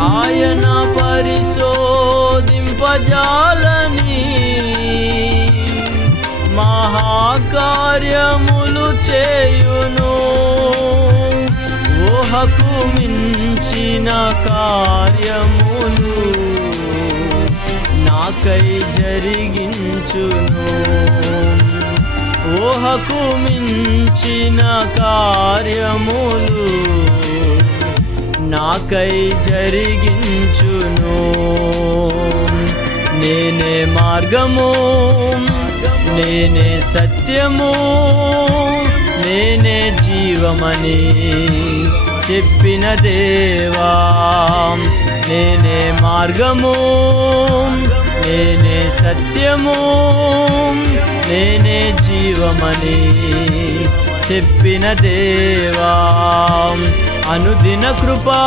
ఆయన పరిశోధింపజాలని మహాకార్యములు చేయును. ఊహకు మించిన కార్యములు నాకై జరిగించును. ఊహకు మించిన కార్యములు నాకై జరిగించును. నేనే మార్గము, నేనే సత్యము, నేనే జీవమని చెప్పిన దేవా. నేనే మార్గము, నేనే సత్యము, నేనే జీవమని చెప్పిన దేవా. అనుదిన కృపా